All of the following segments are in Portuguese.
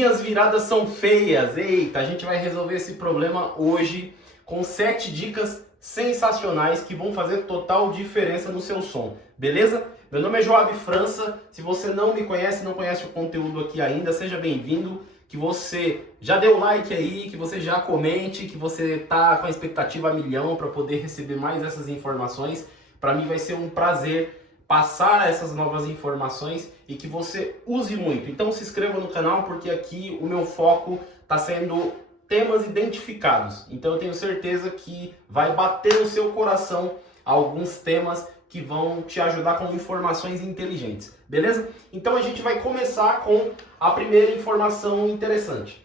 Minhas viradas são feias. Eita, a gente vai resolver esse problema hoje com 7 dicas sensacionais que vão fazer total diferença no seu som, beleza? Meu nome é Joab França. Se você não me conhece, não conhece o conteúdo aqui ainda, seja bem-vindo. Que você já dê o like aí, que você já comente, que você tá com a expectativa a milhão para poder receber mais essas informações. Para mim vai ser um prazer passar essas novas informações e que você use muito. Então se inscreva no canal, porque aqui o meu foco está sendo temas identificados. Então eu tenho certeza que vai bater no seu coração alguns temas que vão te ajudar com informações inteligentes, beleza? Então a gente vai começar com a primeira informação interessante.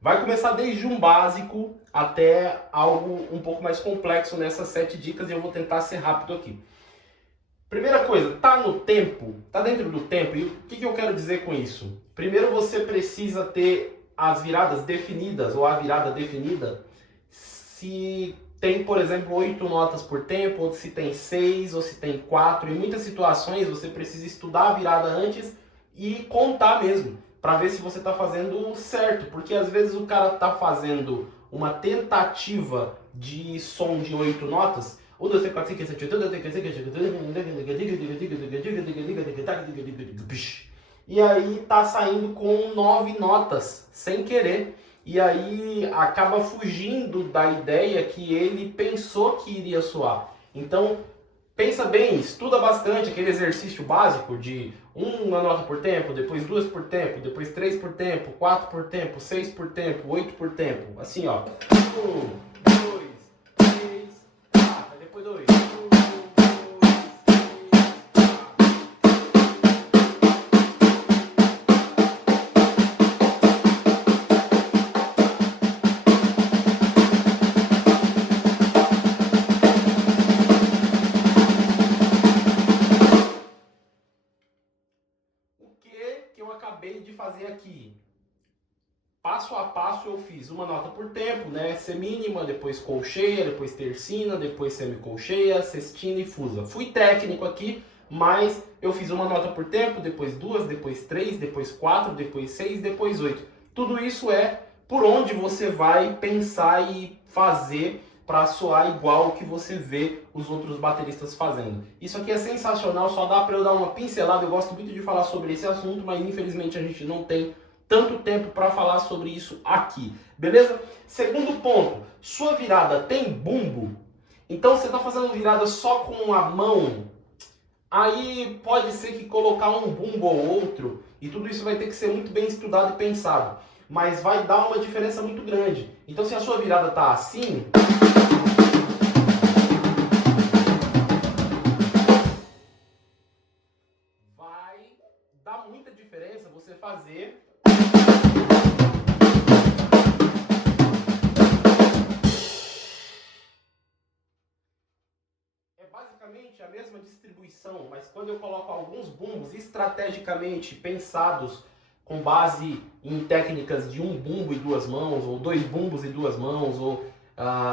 Vai começar desde um básico até algo um pouco mais complexo nessas 7 dicas e eu vou tentar ser rápido aqui. Primeira coisa, tá no tempo, tá dentro do tempo. E o que eu quero dizer com isso? Primeiro você precisa ter as viradas definidas, ou a virada definida, se tem, por exemplo, 8 notas por tempo, ou se tem 6, ou se tem 4. Em muitas situações você precisa estudar a virada antes e contar mesmo, para ver se você está fazendo certo. Porque às vezes o cara está fazendo uma tentativa de som de 8 notas, 1, 2, 3, 4, 5, 6, 7, 8, e aí tá saindo com 9 notas, sem querer. E aí acaba fugindo da ideia que ele pensou que iria soar. Então, pensa bem, estuda bastante aquele exercício básico de uma nota por tempo, depois 2 por tempo, depois 3 por tempo, 4 por tempo, 6 por tempo, 8 por tempo. Assim, ó. 1, 2, 3, 4. Depois 2. Que eu acabei de fazer aqui. Passo a passo eu fiz uma nota por tempo, né? Semínima, depois colcheia, depois tercina, depois semicolcheia, sextina e fusa. Fui técnico aqui, mas eu fiz uma nota por tempo, depois 2, depois 3, depois 4, depois 6, depois 8. Tudo isso é por onde você vai pensar e fazer para soar igual o que você vê os outros bateristas fazendo. Isso aqui é sensacional, só dá para eu dar uma pincelada. Eu gosto muito de falar sobre esse assunto, mas infelizmente a gente não tem tanto tempo para falar sobre isso aqui, beleza? Segundo ponto, sua virada tem bumbo? Então você está fazendo virada só com a mão, aí pode ser que colocar um bumbo ou outro, e tudo isso vai ter que ser muito bem estudado e pensado, mas vai dar uma diferença muito grande. Então se a sua virada está assim, vai dar muita diferença você fazer basicamente a mesma distribuição, mas quando eu coloco alguns bumbos estrategicamente pensados com base em técnicas de um bumbo e 2 mãos, ou 2 bumbos e 2 mãos, ou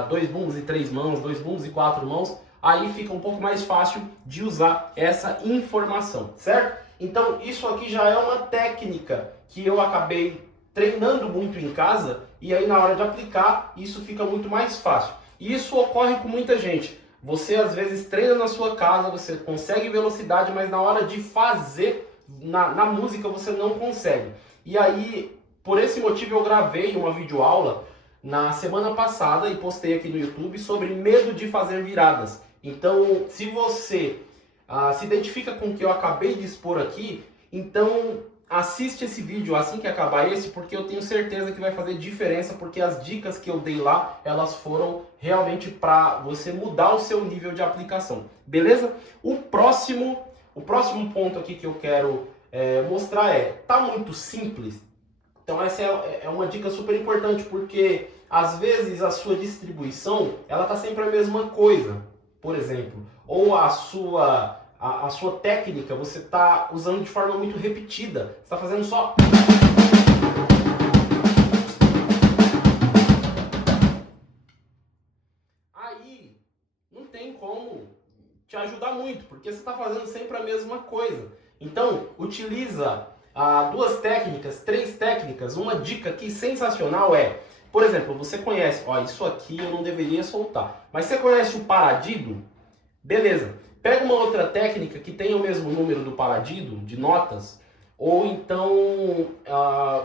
2 bumbos e 3 mãos, 2 bumbos e 4 mãos, aí fica um pouco mais fácil de usar essa informação, certo? Então isso aqui já é uma técnica que eu acabei treinando muito em casa, e aí na hora de aplicar isso fica muito mais fácil. E isso ocorre com muita gente. Você às vezes treina na sua casa, você consegue velocidade, mas na hora de fazer na música você não consegue. E aí, por esse motivo, eu gravei uma videoaula na semana passada e postei aqui no YouTube sobre medo de fazer viradas. Então, se você se identifica com o que eu acabei de expor aqui, então assiste esse vídeo assim que acabar esse, porque eu tenho certeza que vai fazer diferença, porque as dicas que eu dei lá, elas foram realmente para você mudar o seu nível de aplicação, beleza? O próximo ponto aqui que eu quero mostrar tá muito simples. Então essa é uma dica super importante, porque às vezes a sua distribuição, ela tá sempre a mesma coisa, por exemplo, ou a sua técnica você está usando de forma muito repetida. Você está fazendo só... Aí não tem como te ajudar muito, porque você está fazendo sempre a mesma coisa. Então, utiliza duas técnicas, três técnicas. Uma dica aqui sensacional é, por exemplo, você conhece, ó, isso aqui eu não deveria soltar, mas você conhece o paradido? Beleza. Pega uma outra técnica que tenha o mesmo número do paradido, de notas, ou então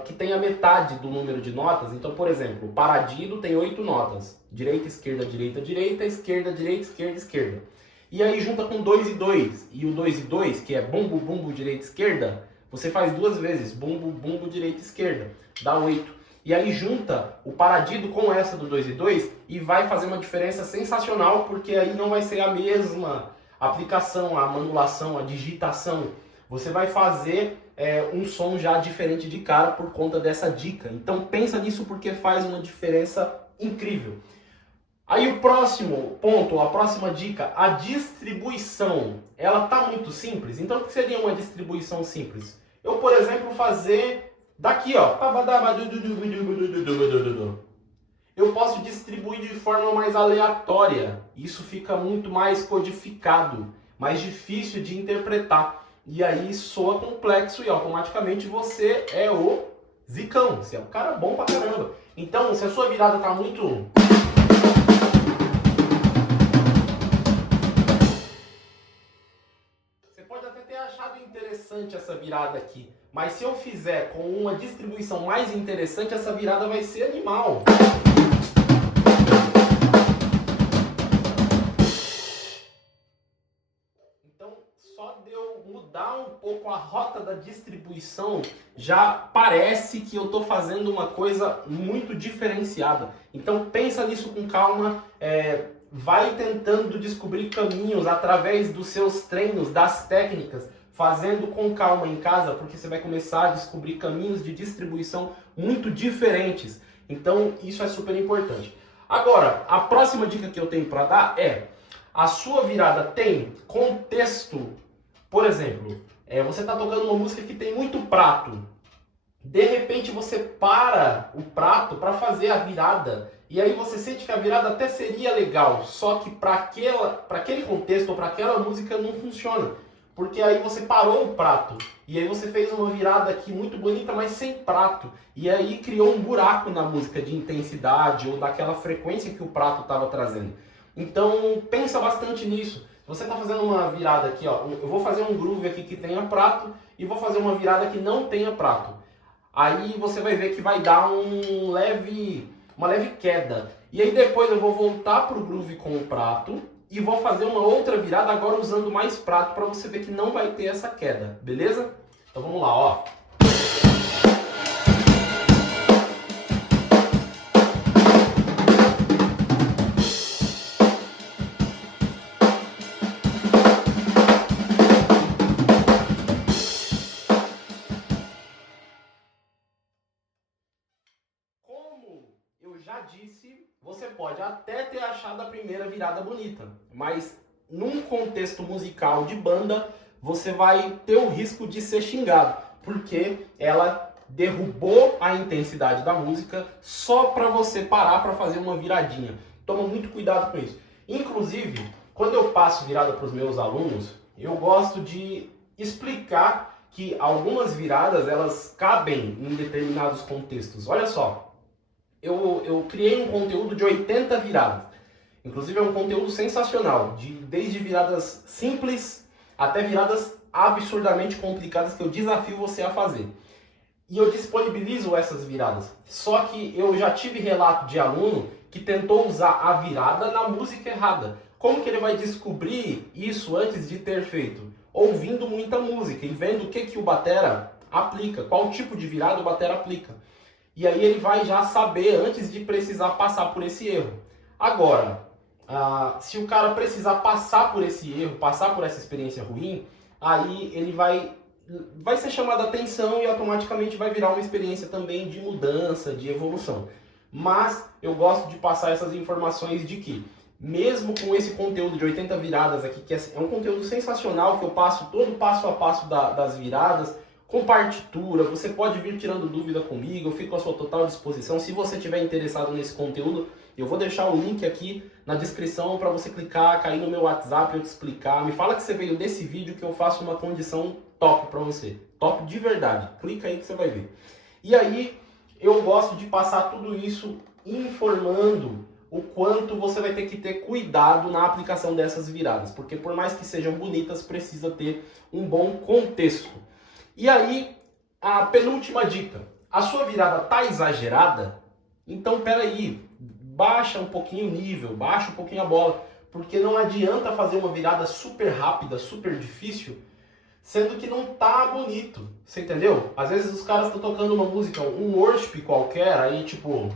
que tenha metade do número de notas. Então, por exemplo, o paradido tem 8 notas. Direita, esquerda, direita, direita, esquerda, direita, esquerda, esquerda. E aí junta com 2 e 2. E o 2 e 2, que é bumbo, bumbo, direita, esquerda, você faz duas vezes. Bumbo, bumbo, direita, esquerda. Dá 8. E aí junta o paradido com essa do 2 e 2 e vai fazer uma diferença sensacional, porque aí não vai ser a mesma aplicação, a manipulação, a digitação. Você vai fazer um som já diferente de cara por conta dessa dica. Então pensa nisso porque faz uma diferença incrível. Aí o próximo ponto, a próxima dica, a distribuição. Ela tá muito simples. Então o que seria uma distribuição simples? Eu, por exemplo, fazer daqui, ó. Eu posso distribuir de forma mais aleatória. Isso fica muito mais codificado, mais difícil de interpretar. E aí soa complexo e automaticamente você é o zicão. Você é um cara bom pra caramba. Então, se a sua virada tá muito... Você pode até ter achado interessante essa virada aqui. Mas se eu fizer com uma distribuição mais interessante, essa virada vai ser animal. Só de eu mudar um pouco a rota da distribuição, já parece que eu estou fazendo uma coisa muito diferenciada. Então pensa nisso com calma, vai tentando descobrir caminhos através dos seus treinos, das técnicas, fazendo com calma em casa, porque você vai começar a descobrir caminhos de distribuição muito diferentes. Então isso é super importante. Agora, a próxima dica que eu tenho para dar é: a sua virada tem contexto. Por exemplo, você está tocando uma música que tem muito prato. De repente você para o prato para fazer a virada. E aí você sente que a virada até seria legal. Só que para aquele contexto ou para aquela música não funciona. Porque aí você parou o prato. E aí você fez uma virada aqui muito bonita, mas sem prato. E aí criou um buraco na música de intensidade ou daquela frequência que o prato estava trazendo. Então pensa bastante nisso. Você está fazendo uma virada aqui, ó. Eu vou fazer um groove aqui que tenha prato e vou fazer uma virada que não tenha prato. Aí você vai ver que vai dar uma leve queda. E aí depois eu vou voltar para o groove com o prato e vou fazer uma outra virada agora usando mais prato para você ver que não vai ter essa queda, beleza? Então vamos lá, ó. Eu já disse, você pode até ter achado a primeira virada bonita, mas num contexto musical de banda, você vai ter o risco de ser xingado, porque ela derrubou a intensidade da música só para você parar para fazer uma viradinha. Toma muito cuidado com isso. Inclusive, quando eu passo virada para os meus alunos, eu gosto de explicar que algumas viradas elas cabem em determinados contextos. Olha só. Eu criei um conteúdo de 80 viradas. Inclusive é um conteúdo sensacional, desde viradas simples até viradas absurdamente complicadas que eu desafio você a fazer. E eu disponibilizo essas viradas. Só que eu já tive relato de aluno que tentou usar a virada na música errada. Como que ele vai descobrir isso antes de ter feito? Ouvindo muita música e vendo o que o batera aplica, qual tipo de virada o batera aplica. E aí ele vai já saber antes de precisar passar por esse erro. Agora, se o cara precisar passar por esse erro, passar por essa experiência ruim, aí ele vai ser chamado a atenção e automaticamente vai virar uma experiência também de mudança, de evolução. Mas eu gosto de passar essas informações de que, mesmo com esse conteúdo de 80 viradas aqui, que é um conteúdo sensacional, que eu passo todo o passo a passo das viradas, com partitura, você pode vir tirando dúvida comigo, eu fico à sua total disposição. Se você estiver interessado nesse conteúdo, eu vou deixar o link aqui na descrição para você clicar, cair no meu WhatsApp, eu te explicar. Me fala que você veio desse vídeo que eu faço uma condição top para você. Top de verdade. Clica aí que você vai ver. E aí, eu gosto de passar tudo isso informando o quanto você vai ter que ter cuidado na aplicação dessas viradas. Porque por mais que sejam bonitas, precisa ter um bom contexto. E aí, a penúltima dica. A sua virada tá exagerada? Então, peraí, baixa um pouquinho o nível, baixa um pouquinho a bola. Porque não adianta fazer uma virada super rápida, super difícil, sendo que não tá bonito. Você entendeu? Às vezes os caras estão tocando uma música, um worship qualquer, aí tipo...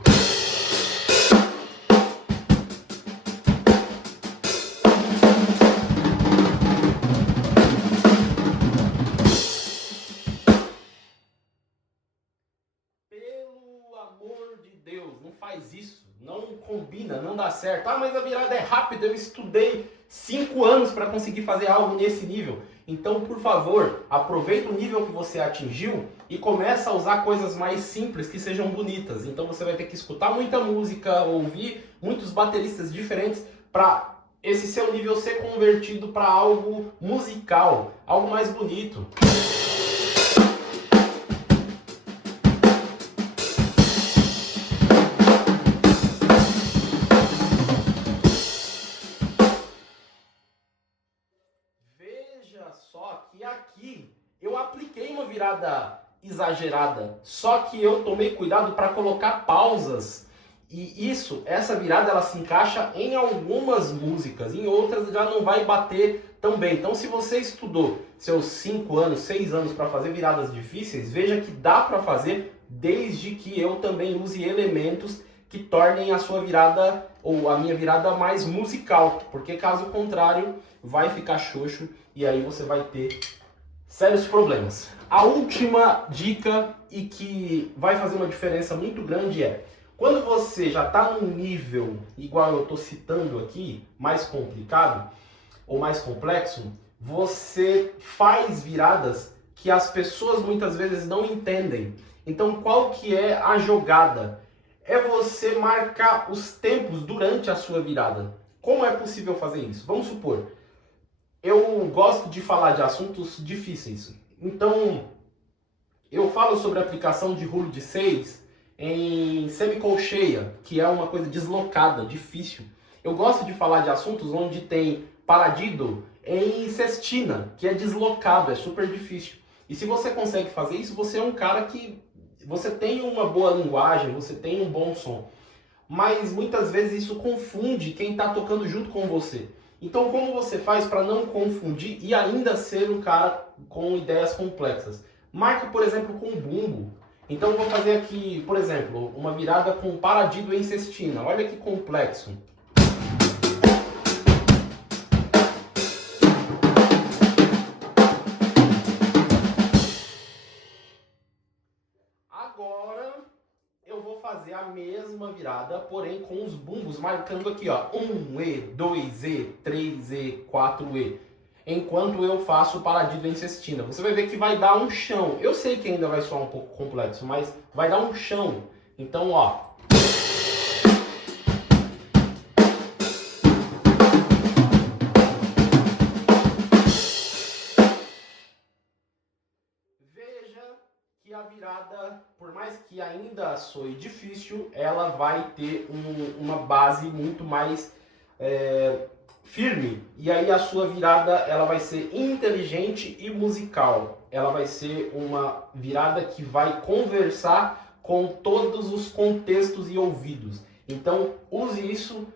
Pelo amor de Deus, não faz isso. Não combina, não dá certo. Ah, mas a virada é rápida, eu estudei 5 anos para conseguir fazer algo nesse nível. Então, por favor, aproveita o nível que você atingiu e começa a usar coisas mais simples que sejam bonitas. Então você vai ter que escutar muita música, ouvir muitos bateristas diferentes para esse seu nível ser convertido para algo musical, algo mais bonito. Veja só que aqui eu apliquei uma virada exagerada, só que eu tomei cuidado para colocar pausas. E essa virada ela se encaixa em algumas músicas, em outras já não vai bater tão bem. Então se você estudou seus 5 anos, 6 anos para fazer viradas difíceis, veja que dá para fazer desde que eu também use elementos que tornem a sua virada ou a minha virada mais musical, porque caso contrário vai ficar xoxo e aí você vai ter sérios problemas. A última dica e que vai fazer uma diferença muito grande é quando você já está num nível igual eu estou citando aqui, mais complicado ou mais complexo, você faz viradas que as pessoas muitas vezes não entendem. Então qual que é a jogada? É você marcar os tempos durante a sua virada. Como é possível fazer isso? Vamos supor, eu gosto de falar de assuntos difíceis. Então, eu falo sobre a aplicação de rulo de 6 em semicolcheia, que é uma coisa deslocada, difícil. Eu gosto de falar de assuntos onde tem paradido em sestina, que é deslocado, é super difícil. E se você consegue fazer isso, você é um cara que... você tem uma boa linguagem, você tem um bom som. Mas muitas vezes isso confunde quem está tocando junto com você. Então como você faz para não confundir e ainda ser um cara com ideias complexas? Marque, por exemplo, com bumbo. Então eu vou fazer aqui, por exemplo, uma virada com paradido em sestina. Olha que complexo. Agora eu vou fazer a mesma virada, porém com os bumbos marcando aqui, ó, 1E, 2E, 3E, 4E. Enquanto eu faço o paradido em sestina. Você vai ver que vai dar um chão. Eu sei que ainda vai soar um pouco complexo, mas vai dar um chão. Então, ó. Veja que a virada, por mais que ainda soe difícil, ela vai ter uma base muito mais firme. E aí a sua virada ela vai ser inteligente e musical. Ela vai ser uma virada que vai conversar com todos os contextos e ouvidos. Então use isso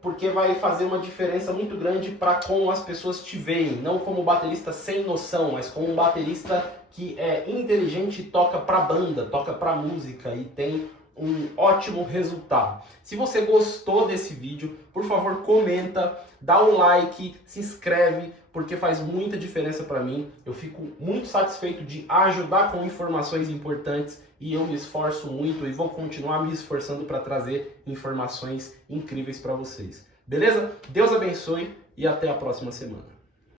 porque vai fazer uma diferença muito grande para como as pessoas te veem. Não como baterista sem noção, mas como um baterista que é inteligente e toca para banda, toca para música e tem um ótimo resultado. Se você gostou desse vídeo, por favor comenta, dá um like, se inscreve, porque faz muita diferença para mim. Eu fico muito satisfeito de ajudar com informações importantes e eu me esforço muito e vou continuar me esforçando para trazer informações incríveis para vocês. Beleza? Deus abençoe e até a próxima semana.